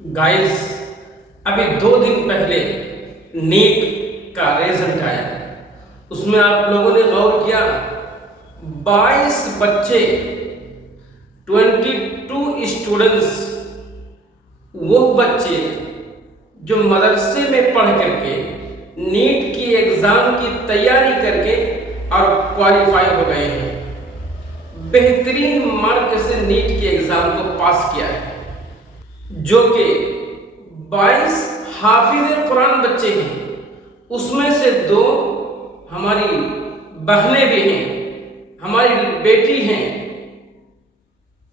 Guys, अभी 2 दिन पहले नीट का रिजल्ट आया। उसमें आप लोगों ने गौर किया, 22 बच्चे, 22 स्टूडेंट्स, वो बच्चे जो मदरसे में पढ़ करके नीट की एग्जाम की तैयारी करके और क्वालिफाई हो गए हैं, बेहतरीन मार्क से नीट के एग्जाम को पास किया है। जो कि 22 हाफिज कुरान बच्चे हैं, उसमें से 2 हमारी बहनें भी हैं, हमारी बेटी हैं।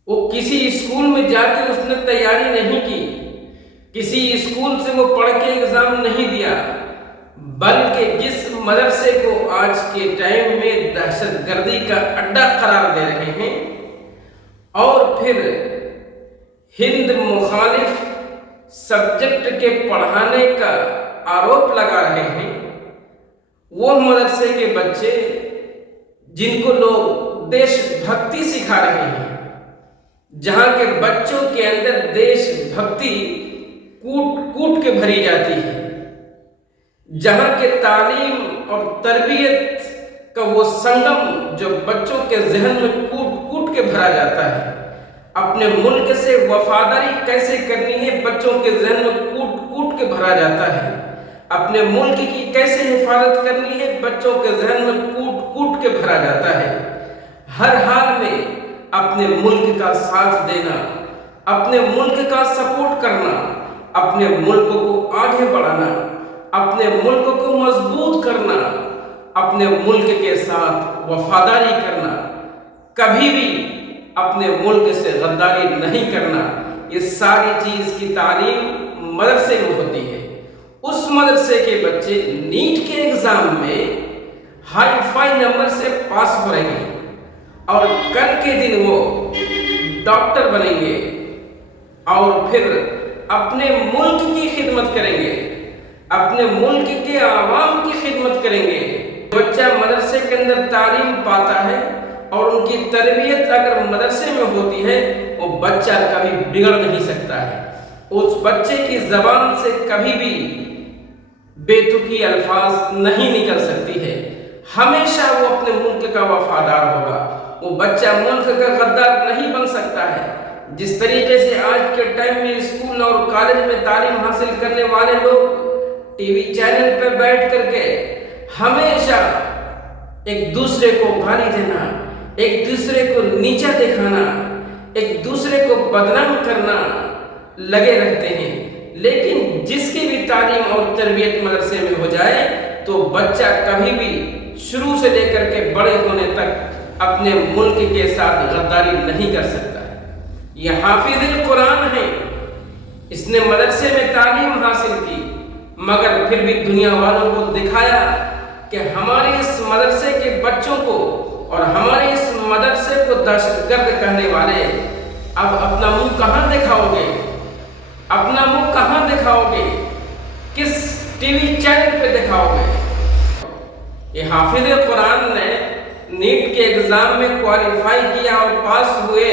वो किसी स्कूल में जाके उसने तैयारी नहीं की, किसी स्कूल से वो पढ़ के एग्जाम नहीं दिया, बल्कि जिस मदरसे को आज के टाइम में दहशतगर्दी का अड्डा करार दे रहे हैं और फिर हिंद मुखालिफ सब्जेक्ट के पढ़ाने का आरोप लगा रहे हैं, वो मदरसे के बच्चे जिनको लोग देशभक्ति सिखा रहे हैं, जहां के बच्चों के अंदर देशभक्ति कूट कूट के भरी जाती है, जहां के तालीम और तरबियत का वो संगम जो बच्चों के जहन में कूट कूट के भरा जाता है, अपने मुल्क से वफादारी कैसे करनी है बच्चों के जहन में कूट कूट के भरा जाता है, अपने मुल्क की कैसे हिफाजत करनी है बच्चों के जहन में कूट कूट के भरा जाता है। हर हाल में अपने मुल्क का साथ देना, अपने मुल्क का सपोर्ट करना, अपने मुल्क को आगे बढ़ाना, अपने मुल्क को मजबूत करना, अपने मुल्क के साथ वफादारी करना, कभी भी अपने मुल्क से गद्दारी नहीं करना, ये सारी चीज की तालीम मदरसे में होती है। उस मदरसे के बच्चे नीट के एग्जाम में हाई फाई नंबर से पास हो रहे हैं और कल के दिन वो डॉक्टर बनेंगे और फिर अपने मुल्क की खिदमत करेंगे, अपने मुल्क के आवाम की खिदमत करेंगे। बच्चा मदरसे के अंदर तालीम पाता है और उनकी तरबियत अगर मदरसे में होती है, वो बच्चा कभी बिगड़ नहीं सकता है। उस बच्चे की जबान से कभी भी बेतुकी अल्फाज नहीं निकल सकती है, हमेशा वो अपने मुल्क का वफादार होगा। वो बच्चा मुल्क का गद्दार नहीं बन सकता है। जिस तरीके से आज के टाइम में स्कूल और कॉलेज में तालीम हासिल करने वाले लोग टीवी चैनल पर बैठ करके हमेशा एक दूसरे को गाली देना, एक दूसरे को नीचा दिखाना, एक दूसरे को बदनाम करना लगे रहते हैं, लेकिन जिसकी भी तालीम और तरबियत मदरसे में हो जाए तो बच्चा कभी भी शुरू से लेकर के बड़े होने तक अपने मुल्क के साथ गद्दारी नहीं कर सकता। यह हाफिज कुरान है, इसने मदरसे में तालीम हासिल की, मगर फिर भी दुनिया वालों को दिखाया कि हमारे इस मदरसे के बच्चों को और हमारे इस मदरसे को दहशतगर्द कहने वाले अब अपना मुंह कहां दिखाओगे, अपना मुंह कहां दिखाओगे, किस टीवी चैनल पे दिखाओगे। ये हाफिज कुरान ने नीट के एग्जाम में क्वालिफाई किया और पास हुए,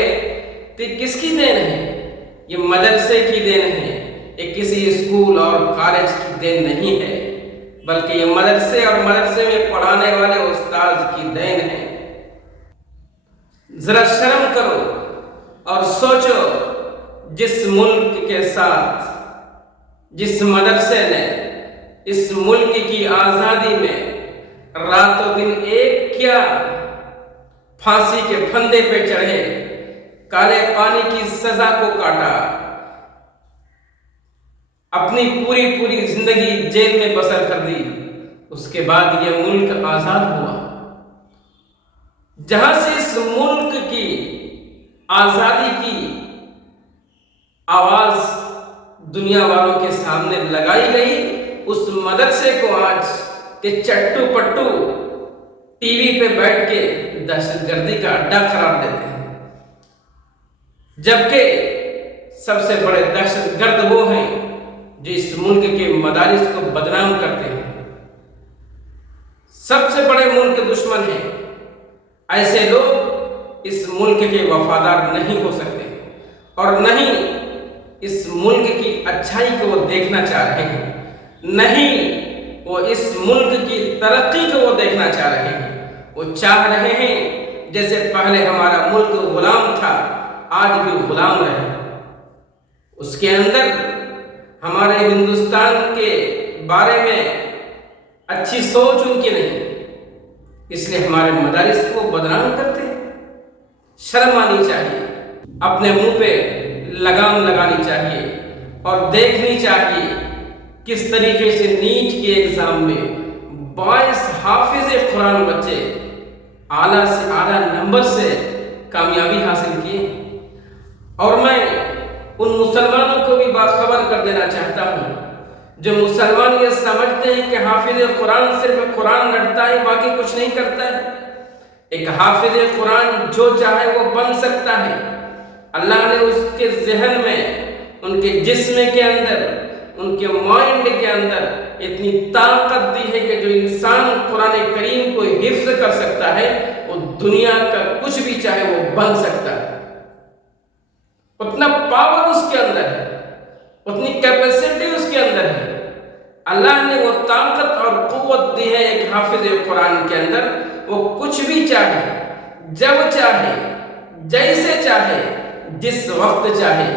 तो किसकी देन है? ये मदरसे की देन है, ये किसी स्कूल और कॉलेज की देन नहीं है, बल्कि ये मदरसे और मदरसे में पढ़ाने वाले उस्ताद की देन है। जरा शर्म करो और सोचो, जिस मुल्क के साथ, जिस मदरसे ने इस मुल्क की आजादी में रातों दिन एक क्या फांसी के फंदे पे चढ़े, काले पानी की सजा को काटा, अपनी पूरी पूरी जिंदगी जेल में बसर कर दी, उसके बाद यह मुल्क आजाद हुआ। जहां से इस मुल्क की आजादी की आवाज दुनिया वालों के सामने लगाई गई, उस मदरसे को आज के चट्टू पट्टू टीवी पे बैठ के दहशतगर्दी का अड्डा करार देते हैं, जबकि सबसे बड़े दहशतगर्द वो हैं जो इस मुल्क के मदारिस को बदनाम करते हैं। सबसे बड़े मुल्क के दुश्मन हैं। ऐसे लोग इस मुल्क के वफादार नहीं हो सकते और नहीं اس ملک کی اچھائی کو وہ دیکھنا چاہ رہے ہیں، نہیں وہ اس ملک کی ترقی کو وہ دیکھنا چاہ رہے ہیں۔ وہ چاہ رہے ہیں جیسے پہلے ہمارا ملک غلام تھا، آج بھی غلام رہے۔ اس کے اندر ہمارے ہندوستان کے بارے میں اچھی سوچ ان کی نہیں، اس لیے ہمارے مدارس کو بدنام کرتے ہیں۔ شرم آنی چاہیے، اپنے منہ پہ لگام لگانی چاہیے اور دیکھنی چاہیے کس طریقے سے نیٹ کے ایگزام میں 22 حافظ قرآن بچے اعلیٰ سے اعلیٰ نمبر سے کامیابی حاصل کیے۔ اور میں ان مسلمانوں کو بھی باخبر کر دینا چاہتا ہوں جو مسلمان یہ سمجھتے ہیں کہ حافظ قرآن صرف قرآن رٹتا ہے، باقی کچھ نہیں کرتا ہے۔ ایک حافظ قرآن جو چاہے وہ بن سکتا ہے۔ اللہ نے اس کے ذہن میں، ان کے جسم کے اندر، ان کے مائنڈ کے اندر اتنی طاقت دی ہے کہ جو انسان قرآن کریم کو حفظ کر سکتا ہے وہ دنیا کا کچھ بھی چاہے وہ بن سکتا ہے۔ اتنا پاور اس کے اندر ہے، اتنی کیپیسٹی اس کے اندر ہے۔ اللہ نے وہ طاقت اور قوت دی ہے ایک حافظ قرآن کے اندر، وہ کچھ بھی چاہے، جب چاہے، جیسے چاہے، جس وقت چاہے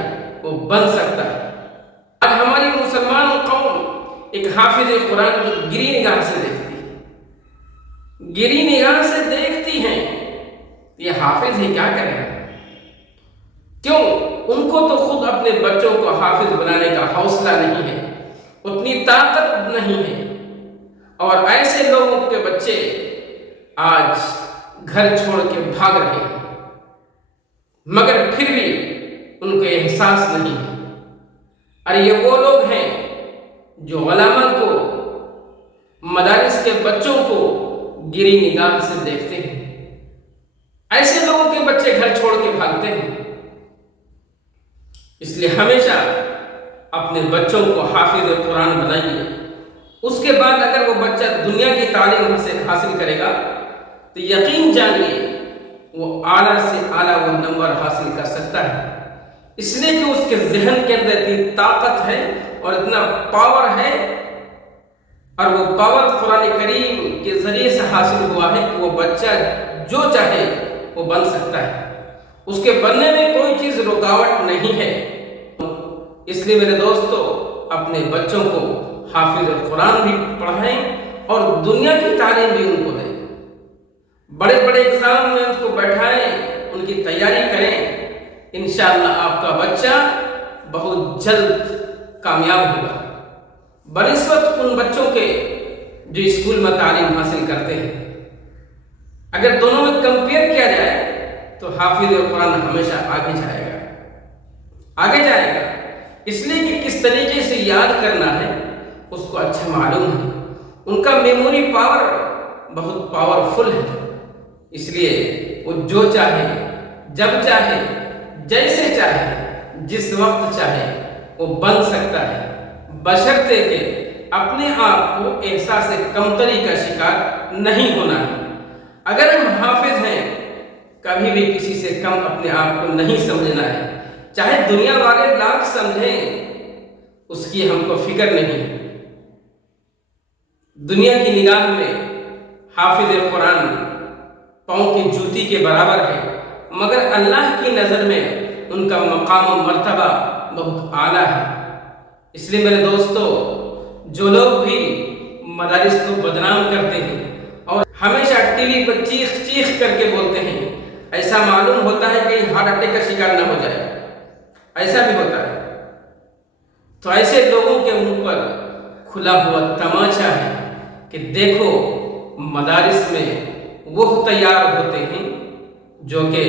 وہ بن سکتا ہے۔ آج ہماری مسلمان قوم ایک حافظ قرآن کو گری نگاہ سے دیکھتی ہے، گری نگاہ سے دیکھتی ہیں، یہ حافظ ہے کیا کرے گا؟ کیوں؟ ان کو تو خود اپنے بچوں کو حافظ بنانے کا حوصلہ نہیں ہے، اتنی طاقت نہیں ہے۔ اور ایسے لوگوں کے بچے آج گھر چھوڑ کے بھاگ رہے ہیں، مگر پھر بھی ان کو احساس نہیں ہے۔ اور یہ وہ لوگ ہیں جو علماء کو، مدارس کے بچوں کو گری نگاہ سے دیکھتے ہیں۔ ایسے لوگوں کے بچے گھر چھوڑ کے بھاگتے ہیں۔ اس لیے ہمیشہ اپنے بچوں کو حافظ قرآن بنائیے۔ اس کے بعد اگر وہ بچہ دنیا کی تعلیم سے حاصل کرے گا تو یقین جانیے وہ اعلیٰ سے اعلیٰ وہ نمبر حاصل کر سکتا ہے، اس لیے کہ اس کے ذہن کے اندر اتنی طاقت ہے اور اتنا پاور ہے، اور وہ پاور قرآن کریم کے ذریعے سے حاصل ہوا ہے کہ وہ بچہ جو چاہے وہ بن سکتا ہے، اس کے بننے میں کوئی چیز رکاوٹ نہیں ہے۔ اس لیے میرے دوستو، اپنے بچوں کو حافظ قرآن بھی پڑھائیں اور دنیا کی تعلیم بھی ان کو دیں۔ بڑے بڑے ایگزام میں اس کو بیٹھائیں، ان کی تیاری کریں، انشاءاللہ آپ کا بچہ بہت جلد کامیاب ہوگا بنسبت ان بچوں کے جو اسکول میں تعلیم حاصل کرتے ہیں۔ اگر دونوں میں کمپیئر کیا جائے تو حافظ قرآن ہمیشہ آگے جائے گا، آگے جائے گا، اس لیے کہ کس طریقے سے یاد کرنا ہے اس کو اچھا معلوم ہے۔ ان کا میموری پاور بہت پاورفل ہے، اس لیے وہ جو چاہے، جب چاہے، جیسے چاہے، جس وقت چاہے وہ بن سکتا ہے، بشرطے کہ اپنے آپ کو احساس کمتری کا شکار نہیں ہونا ہے۔ اگر ہم حافظ ہیں، کبھی بھی کسی سے کم اپنے آپ کو نہیں سمجھنا ہے، چاہے دنیا والے لاکھ سمجھیں، اس کی ہم کو فکر نہیں۔ دنیا کی نگاہ میں حافظ قرآن پاؤں کی جوتی کے برابر ہے، مگر اللہ کی نظر میں ان کا مقام و مرتبہ بہت اعلیٰ ہے۔ اس لیے میرے دوستو، جو لوگ بھی مدارس کو بدنام کرتے ہیں اور ہمیشہ ٹی وی پر چیخ چیخ کر کے بولتے ہیں، ایسا معلوم ہوتا ہے کہ ہارٹ اٹیک کا شکار نہ ہو جائے، ایسا بھی ہوتا ہے، تو ایسے لوگوں کے منہ پر کھلا ہوا تماچا ہے کہ دیکھو مدارس میں وہ تیار ہوتے ہیں جو کہ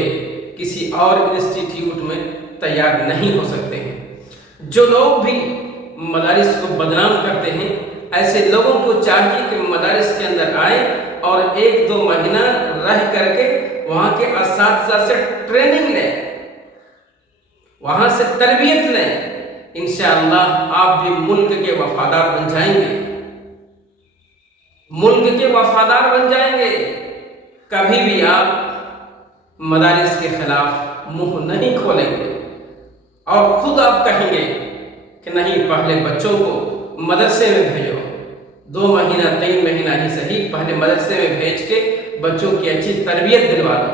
کسی اور انسٹیٹیوٹ میں تیار نہیں ہو سکتے ہیں۔ جو لوگ بھی مدارس کو بدنام کرتے ہیں، ایسے لوگوں کو چاہیے کہ مدارس کے اندر آئیں اور 1-2 مہینہ رہ کر کے وہاں کے اساتذہ سے ٹریننگ لیں، وہاں سے تربیت لیں، انشاءاللہ آپ بھی ملک کے وفادار بن جائیں گے، ملک کے وفادار بن جائیں گے۔ کبھی بھی آپ مدارس کے خلاف منہ نہیں کھولیں گے۔ और खुद आप कहेंगे कि नहीं, पहले बच्चों को मदरसे में भेजो, 2 महीना 3 महीना ही सही, पहले मदरसे में भेज के बच्चों की अच्छी तरबियत दिलवा दो,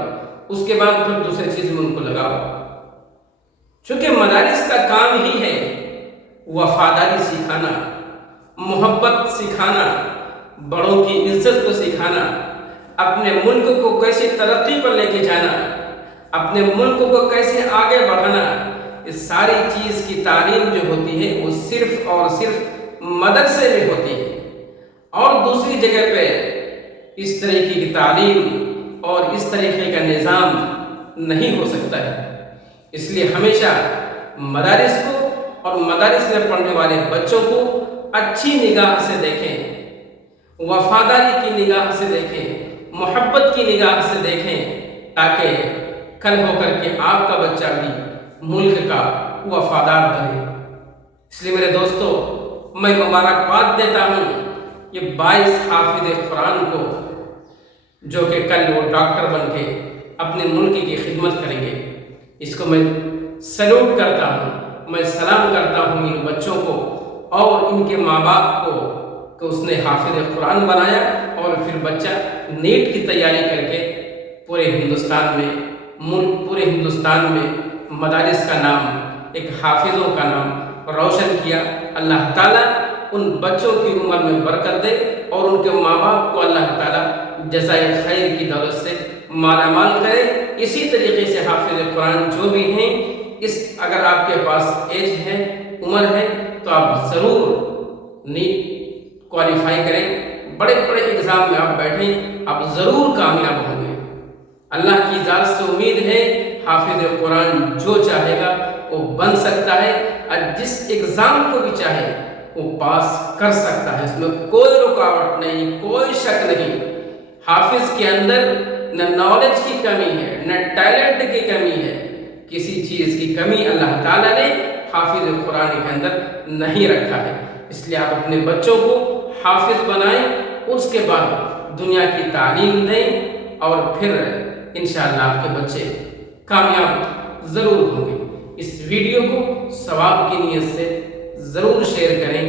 उसके बाद फिर दूसरी चीज में उनको लगाओ। चूंकि मदारिस का काम ही है वफादारी सिखाना, मोहब्बत सिखाना, बड़ों की इज्जत को सिखाना, अपने मुल्क को कैसे तरक्की पर लेके जाना, अपने मुल्क को कैसे आगे बढ़ाना, इस सारी चीज की तालीम जो होती है वो सिर्फ और सिर्फ मदरसे में होती है, और दूसरी जगह पे इस तरीके की तालीम और इस तरीके का निज़ाम नहीं हो सकता है। इसलिए हमेशा मदारिस को और मदारिस में पढ़ने वाले बच्चों को अच्छी निगाह से देखें, वफादारी की निगाह से देखें, मोहब्बत की निगाह से देखें, ताकि कल होकर के आपका बच्चा भी मुल्क का वफादार बने। इसलिए मेरे दोस्तों, मैं मुबारकबाद देता हूँ ये 22 हाफिज कुरान को, जो कि कल वो डॉक्टर बन के अपने मुल्क की खिदमत करेंगे। इसको मैं सैल्यूट करता हूँ, मैं सलाम करता हूँ इन बच्चों को और इनके माँ बाप को कि उसने हाफिज कुरान बनाया और फिर बच्चा नीट की तैयारी करके पूरे हिंदुस्तान में मदारिस का नाम, एक हाफिज़ों का नाम रोशन किया। अल्लाह ताला उन बच्चों की उम्र में बरकत दे और उनके माँ बाप को अल्लाह ताला जज़ाए खैर की दौलत से मालामाल करे। इसी तरीके से हाफिज कुरान जो भी हैं, इस अगर आपके पास एज है, उम्र है, तो आप ज़रूर नीट क्वालिफाई करें, बड़े बड़े एग्ज़ाम में आप बैठें, आप ज़रूर कामयाब होंगे। अल्लाह की इजाज़त से उम्मीद है हाफिज कुरान जो चाहेगा वो बन सकता है, और जिस एग्ज़ाम को भी चाहे वो पास कर सकता है, इसमें कोई रुकावट नहीं, कोई शक नहीं। हाफिज के अंदर न नॉलेज की कमी है, न टैलेंट की कमी है, किसी चीज़ की कमी अल्लाह ताला ने हाफिज कुरान के अंदर नहीं रखा है। इसलिए आप अपने बच्चों को हाफिज बनाएं, उसके बाद दुनिया की तालीम दें और फिर इंशाअल्लाह आपके बच्चे कामयाब ज़रूर होंगे। इस वीडियो को सवाब की नीयत से ज़रूर शेयर करें।